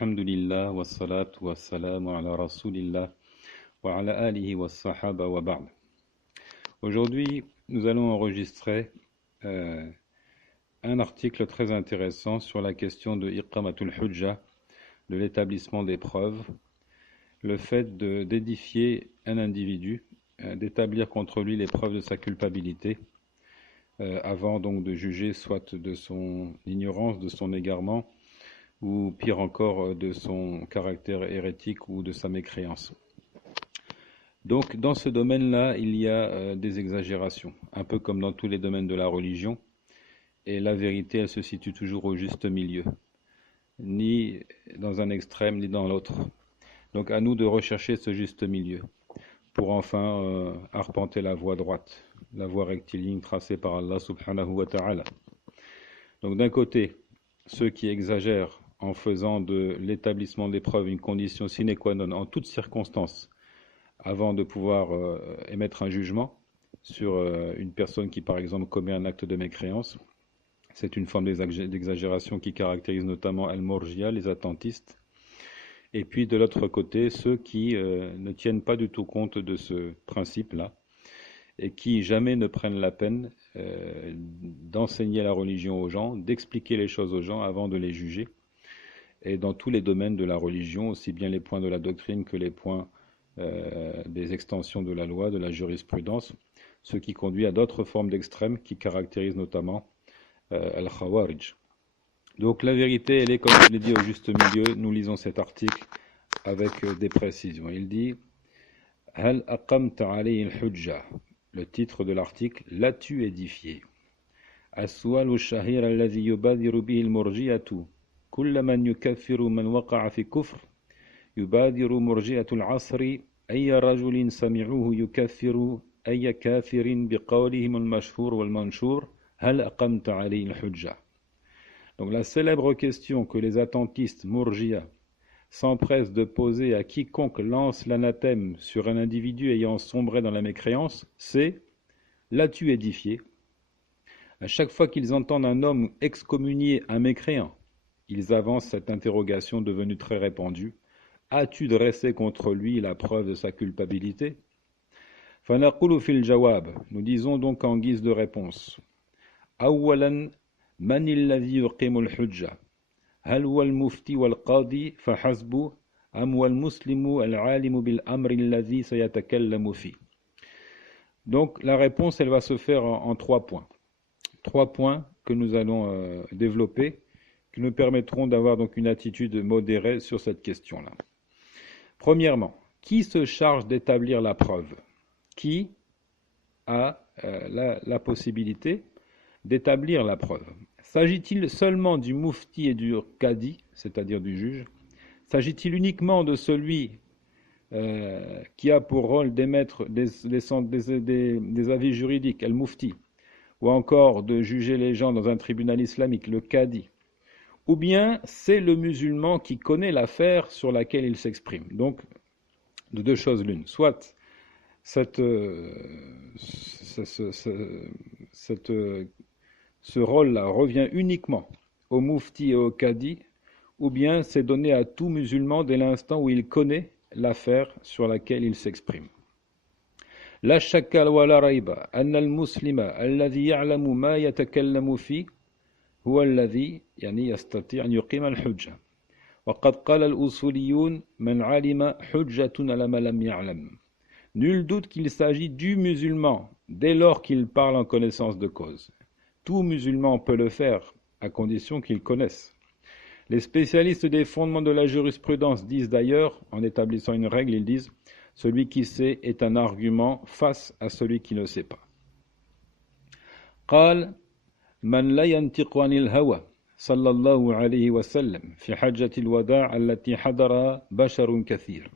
Alhamdulillah wa salatu wa salamu ala rasulillah wa ala alihi wa sahaba wa ba'd. Aujourd'hui, nous allons enregistrer un article très intéressant sur la question de Iqamatul Hujja, de l'établissement des preuves, le fait d'édifier un individu, d'établir contre lui les preuves de sa culpabilité, avant donc de juger soit de son ignorance, de son égarement, ou pire encore de son caractère hérétique ou de sa mécréance. Donc dans ce domaine-là, il y a des exagérations, un peu comme dans tous les domaines de la religion, et la vérité, elle se situe toujours au juste milieu, ni dans un extrême, ni dans l'autre. Donc à nous de rechercher ce juste milieu, pour enfin arpenter la voie droite, la voie rectiligne tracée par Allah subhanahu wa ta'ala. Donc d'un côté, ceux qui exagèrent en faisant de l'établissement des preuves une condition sine qua non en toutes circonstances, avant de pouvoir émettre un jugement sur une personne qui par exemple commet un acte de mécréance. C'est une forme d'exagération qui caractérise notamment Al-Murji'a, les attentistes. Et puis de l'autre côté, ceux qui ne tiennent pas du tout compte de ce principe-là et qui jamais ne prennent la peine d'enseigner la religion aux gens, d'expliquer les choses aux gens avant de les juger. Et dans tous les domaines de la religion, aussi bien les points de la doctrine que les points des extensions de la loi, de la jurisprudence, ce qui conduit à d'autres formes d'extrêmes qui caractérisent notamment Al-Khawarij. Donc la vérité, elle est, comme je l'ai dit, au juste milieu. Nous lisons cet article avec des précisions. Il dit « Hal aqamta alayhi al-hujja » Le titre de l'article « L'as-tu édifié » As-su'al ash-shahir alladhi yubadiru bihi al-murji'atu kull man yukaffiru man waqa'a fi kufr yubadiru murji'atu al-'asri ayya rajulin sami'uhu yukaffiru ayya kafirin biqawlihim al-mashhur wal-manshur hal aqamta alayhi al-hujja. Donc la célèbre question que les attentistes Murji'a s'empressent de poser à quiconque lance l'anathème sur un individu ayant sombré dans la mécréance, c'est « L'as-tu édifié » À chaque fois qu'ils entendent un homme excommunier un mécréant, ils avancent cette interrogation devenue très répandue. As-tu dressé contre lui la preuve de sa culpabilité ? فَنَقُولُ فِي الْجَوَابِ Nous disons donc en guise de réponse. أولاً من الذي يقيم الحجة؟ هل هو المفتي والقاضي فحسب أم هو المسلم العالم بالأمر الذي سيتكلم فيه. Donc la réponse, elle va se faire en 3 points. 3 points que nous allons développer, qui nous permettront d'avoir donc une attitude modérée sur cette question-là. Premièrement, qui se charge d'établir la preuve? Qui a la possibilité d'établir la preuve? S'agit-il seulement du mufti et du qadi, c'est-à-dire du juge? S'agit-il uniquement de celui qui a pour rôle d'émettre des avis juridiques, el mufti, ou encore de juger les gens dans un tribunal islamique, le qadi? Ou bien c'est le musulman qui connaît l'affaire sur laquelle il s'exprime? Donc, de deux choses l'une. Soit ce rôle-là revient uniquement au mufti et au qadi, ou bien c'est donné à tout musulman dès l'instant où il connaît l'affaire sur laquelle il s'exprime. La shakka wa la rayba anna al-muslima alladhi ya'lamu ma yatakallamu fi huwa alladhi yastati' an yuqima al-hujja. وقد قال الأصوليون من علم حجة على ما لم يعلم. Nul doute qu'il s'agit du musulman dès lors qu'il parle en connaissance de cause. Tout musulman peut le faire, à condition qu'il connaisse. Les spécialistes des fondements de la jurisprudence disent d'ailleurs, en établissant une règle, ils disent « Celui qui sait est un argument face à celui qui ne sait pas ». قال من لا ينطق عن الهوى صلى الله عليه وسلم في حجة الوداع التي حضرها بشر كثير.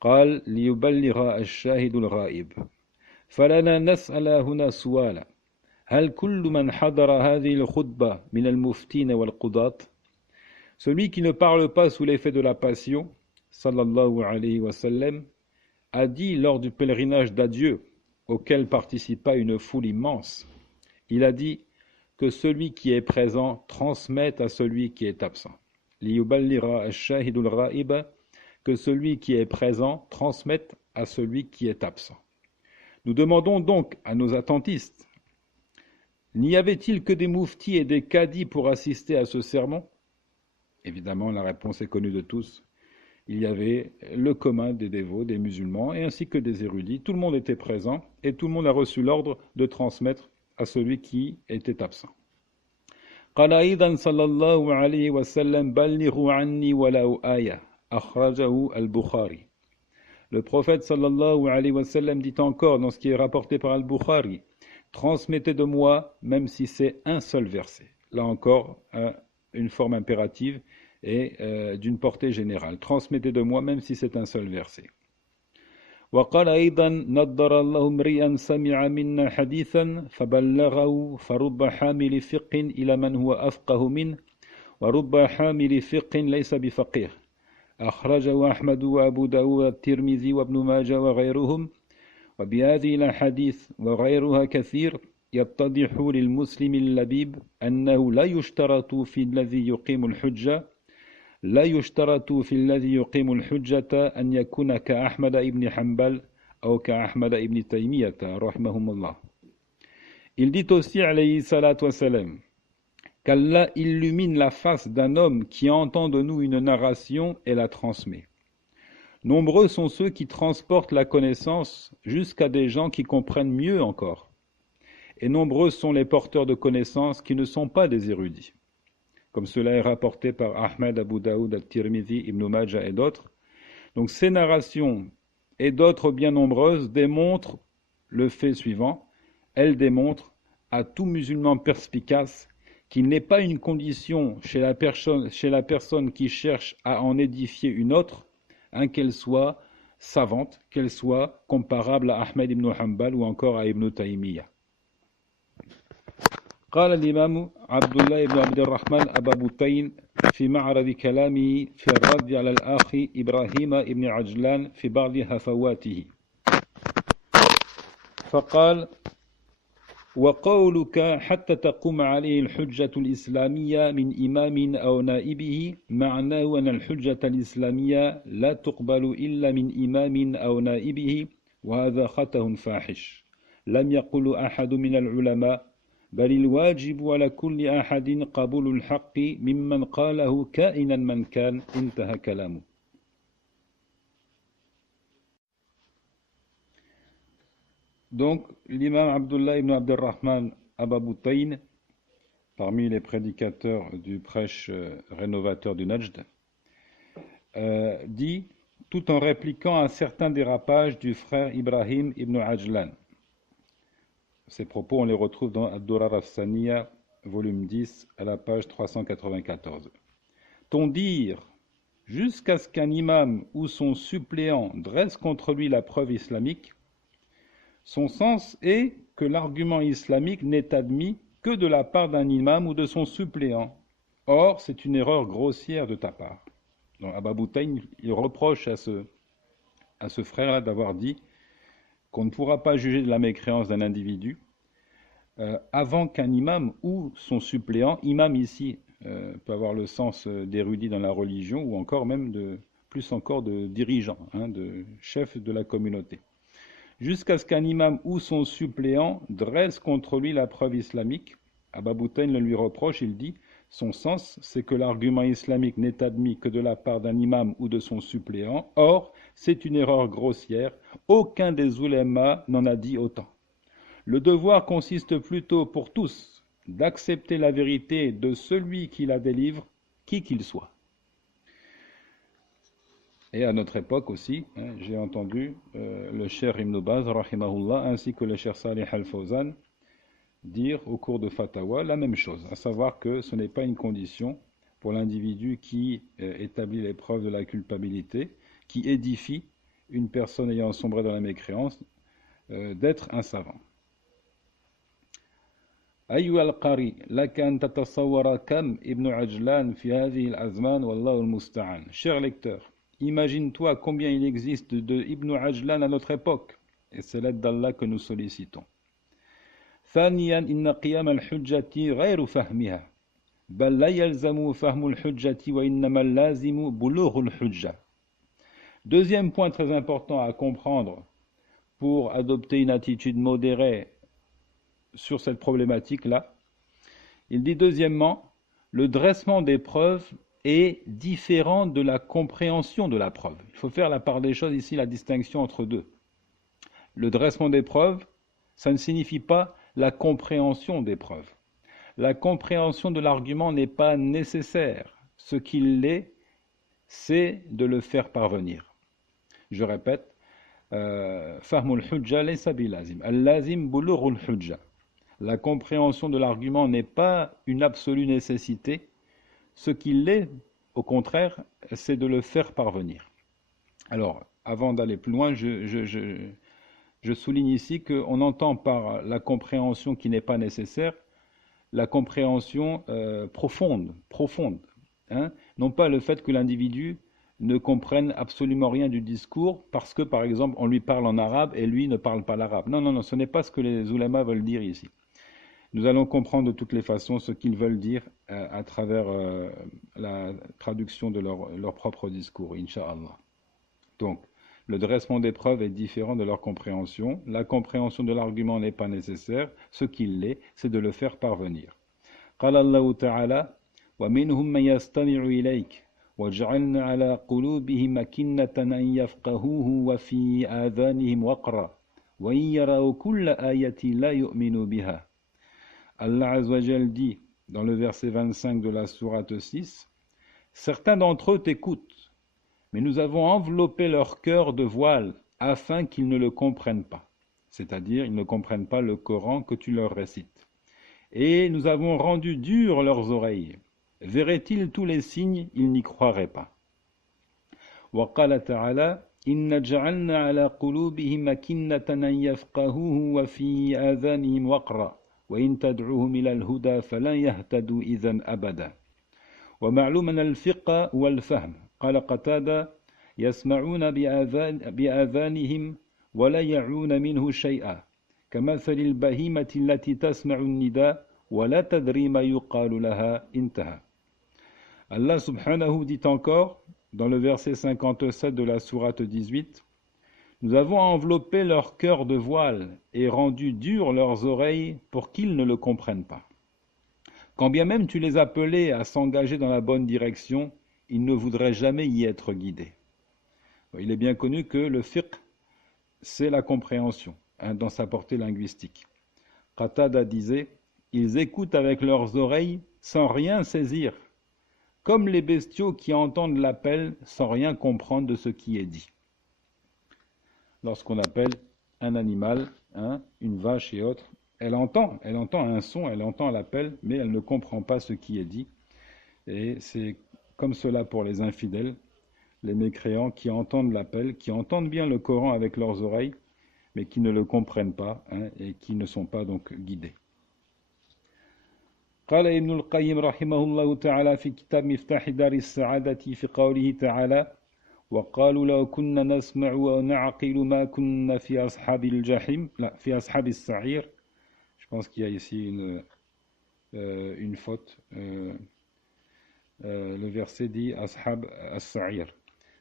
قال ليبلغ الشاهد الغائب. فلنا نسأل هنا سؤالا هل كل من حضر هذه الخطبة من المفتين والقضاة؟ Celui qui ne parle pas sous l'effet de la passion, sallallahu alayhi wa sallam, a dit lors du pèlerinage d'adieu, auquel participa une foule immense, il a dit que celui qui est présent transmette à celui qui est absent. liyuballira ash-shahidul ghaiba, que celui qui est présent transmette à celui qui est absent. Nous demandons donc à nos attentistes, n'y avait-il que des mouftis et des cadis pour assister à ce sermon? Évidemment, la réponse est connue de tous. Il y avait le commun des dévots, des musulmans, et ainsi que des érudits. Tout le monde était présent et tout le monde a reçu l'ordre de transmettre à celui qui était absent. قال أيضا صلى الله عليه وسلم بلغوا عني ولو آية أخرجه البخاري. Le prophète sallallahu alayhi wa sallam dit encore dans ce qui est rapporté par Al-Bukhari, transmettez de moi même si c'est un seul verset. Là encore, une forme impérative et d'une portée générale. Transmettez de moi même si c'est un seul verset. وقال أيضا نضر الله امرئا سمع منا حديثا فبلغه فرب حامل فقه إلى من هو أفقه منه ورب حامل فقه ليس بفقيه أخرجه أحمد وأبو داود الترمذي وابن ماجه وغيرهم وبهذه الأحاديث وغيرها كثير يتضح للمسلم اللبيب أنه لا يشترط في الذي يقيم الحجة أن يكون كأحمد ibn Hanbal ou كأحمد ibn Taymiyyah rahimahumullah. Il dit aussi alayhi salatu wassalam qu'Allah illumine la face d'un homme qui entend de nous une narration et la transmet. Nombreux sont ceux qui transportent la connaissance jusqu'à des gens qui comprennent mieux encore. Et nombreux sont les porteurs de connaissances qui ne sont pas des érudits. Comme cela est rapporté par Ahmed, Abu Daoud, At-Tirmidhi, Ibn Majah et d'autres. Donc ces narrations et d'autres bien nombreuses démontrent le fait suivant. Elles démontrent à tout musulman perspicace qu'il n'est pas une condition chez la personne qui cherche à en édifier une autre, qu'elle soit savante, qu'elle soit comparable à Ahmed ibn Hanbal ou encore à Ibn Taymiyyah. قال الإمام عبد الله بن عبد الرحمن أبا بطين في معرض كلامه في الرد على الأخ إبراهيم بن عجلان في بعض هفواته فقال وقولك حتى تقوم عليه الحجة الإسلامية من إمام أو نائبه معناه أن الحجة الإسلامية لا تقبل إلا من إمام أو نائبه وهذا خطأ فاحش لم يقل أحد من العلماء بل الواجب على كل أحد قبول الحق ممن قاله كائنا من كان انتهى كلامه. Donc, l'imam Abdullah ibn Abdurrahman Aba Butayn, parmi les prédicateurs du prêche rénovateur du Najd, dit, tout en répliquant à certains dérapages du frère Ibrahim ibn Ajlan. Ces propos, on les retrouve dans Ad-Durar as-Saniya, volume 10, à la page 394. Ton dire, jusqu'à ce qu'un imam ou son suppléant dresse contre lui la preuve islamique, son sens est que l'argument islamique n'est admis que de la part d'un imam ou de son suppléant. Or, c'est une erreur grossière de ta part. Donc, Aba Butayn, il reproche à ce frère-là d'avoir dit qu'on ne pourra pas juger de la mécréance d'un individu avant qu'un imam ou son suppléant, imam ici peut avoir le sens d'érudit dans la religion ou encore même plus encore de dirigeant, de chef de la communauté. Jusqu'à ce qu'un imam ou son suppléant dresse contre lui la preuve islamique. Aba Butayn le lui reproche, il dit, son sens, c'est que l'argument islamique n'est admis que de la part d'un imam ou de son suppléant. Or, c'est une erreur grossière. Aucun des oulémas n'en a dit autant. Le devoir consiste plutôt pour tous d'accepter la vérité de celui qui la délivre, qui qu'il soit. Et à notre époque aussi, j'ai entendu le Cheikh Ibn Baz, rahimahullah, ainsi que le Cheikh Salih Al-Fawzan, dire au cours de Fatawa la même chose, à savoir que ce n'est pas une condition pour l'individu qui établit les preuves de la culpabilité, qui édifie une personne ayant sombré dans la mécréance, d'être un savant. أيها القارئ لك أن تتصور كم ابن عجلان في هذه الأزمان والله المستعان. Cher lecteur, imagine-toi combien il existe de Ibn Ajlan à notre époque, et c'est l'aide d'Allah que nous sollicitons. ثانيا إن قيام الحجة غير فهمها بل لا يلزم فهم الحجة وإنما اللازم بلوغ الحجة. Deuxième point très important à comprendre pour adopter une attitude modérée sur cette problématique-là, il dit deuxièmement, le dressement des preuves est différent de la compréhension de la preuve. Il faut faire la part des choses ici, la distinction entre deux. Le dressement des preuves, ça ne signifie pas la compréhension des preuves. La compréhension de l'argument n'est pas nécessaire. Ce qu'il est, c'est de le faire parvenir. Je répète, Fahmul hujja laysa bilazim. Al-lazim bulughul hujja. La compréhension de l'argument n'est pas une absolue nécessité. Ce qu'il est, au contraire, c'est de le faire parvenir. Alors, avant d'aller plus loin, je souligne ici qu'on entend par la compréhension qui n'est pas nécessaire la compréhension profonde, hein, non pas le fait que l'individu ne comprenne absolument rien du discours parce que, par exemple, on lui parle en arabe et lui ne parle pas l'arabe. Non, non, non, ce n'est pas ce que les oulémas veulent dire ici. Nous allons comprendre de toutes les façons ce qu'ils veulent dire à travers la traduction de leur propre discours, Inch'Allah. Donc, le dressement des preuves est différent de leur compréhension. La compréhension de l'argument n'est pas nécessaire. Ce qu'il est, c'est de le faire parvenir. قال الله تعالى ومنهم من يستمع إليك وجعلنا على قلوبهم أكنة أن يفقهوه وفي آذانهم وقرا وإن يروا كل آية لا يؤمنوا بها. Allah Azza wa Jal dit dans le verset 25 de la sourate 6, certains d'entre eux t'écoutent, mais nous avons enveloppé leur cœur de voile afin qu'ils ne le comprennent pas. C'est-à-dire, ils ne comprennent pas le Coran que tu leur récites. Et nous avons rendu dures leurs oreilles. Verraient-ils tous les signes, ils n'y croiraient pas. وقال تعالى إن جعلنا على قلوبهم أكنة أن يفقهوه وفي آذانهم وقرا وإن تدعوهم إلى الهدى فلن يهتدوا إذا أبدا. ومعلوم أن الفقه والفهم قال قتادة يسمعون بآذانهم ولا يعون منه شيئا كمثل البهيمة التي تسمع النداء ولا تدري ما يقال لها انتهى. Allah subhanahu dit encore dans le verset 57 de la sourate 18, nous avons enveloppé leur cœur de voile et rendu dures leurs oreilles pour qu'ils ne le comprennent pas. Quand bien même tu les appelais à s'engager dans la bonne direction, ils ne voudraient jamais y être guidés. Il est bien connu que le fiqh, c'est la compréhension, dans sa portée linguistique. Qatada disait, ils écoutent avec leurs oreilles sans rien saisir, comme les bestiaux qui entendent l'appel sans rien comprendre de ce qui est dit. Lorsqu'on appelle un animal, une vache et autres, elle entend un son, elle entend l'appel, mais elle ne comprend pas ce qui est dit. Et c'est comme cela pour les infidèles, les mécréants qui entendent l'appel, qui entendent bien le Coran avec leurs oreilles, mais qui ne le comprennent pas et qui ne sont pas donc guidés. قال ابن القيم رحمه الله تعالى في كتاب مفتاح دار السعادة في قوله تعالى وقالوا لو كنا نسمع ونعقل ما كنا في أصحاب الجحيم لا في أصحاب السعير. Je pense qu'il y a ici une faute. Le verset dit أصحاب السعير.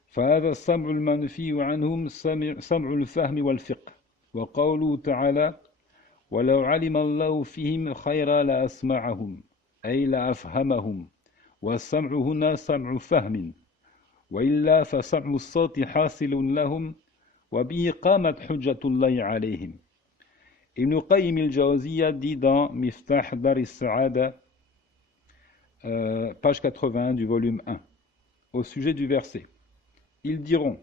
فهذا السمع المنفي عنهم سمع الفهم والفقه. وقوله تعالى ولو علم الله فيهم خيرا لأسمعهم أي لأفهمهم والسمع هنا سمع فهم وإلا فسمع الصوت حاصل لهم وبه قامت حجة الله عليهم. Ibn Qayyim al-Jawziyya dit dans Miftah Dar al-Sa'ada, page 81 du volume 1, au sujet du verset. Ils diront,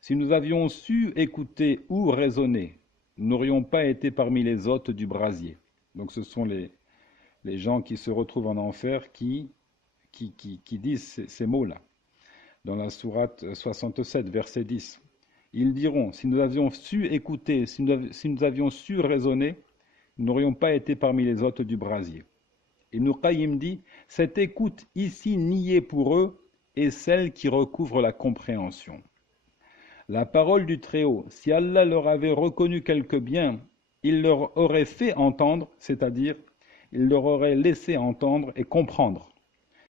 si nous avions su écouter ou raisonner, nous n'aurions pas été parmi les hôtes du brasier. Donc ce sont les gens qui se retrouvent en enfer qui disent ces mots-là. Dans la sourate 67, verset 10. Ils diront, si nous avions su écouter, si nous avions su raisonner, nous n'aurions pas été parmi les hôtes du brasier. Ibn Qayyim dit, cette écoute ici niée pour eux est celle qui recouvre la compréhension. La parole du Très-Haut, si Allah leur avait reconnu quelque bien, il leur aurait fait entendre, c'est-à-dire, il leur aurait laissé entendre et comprendre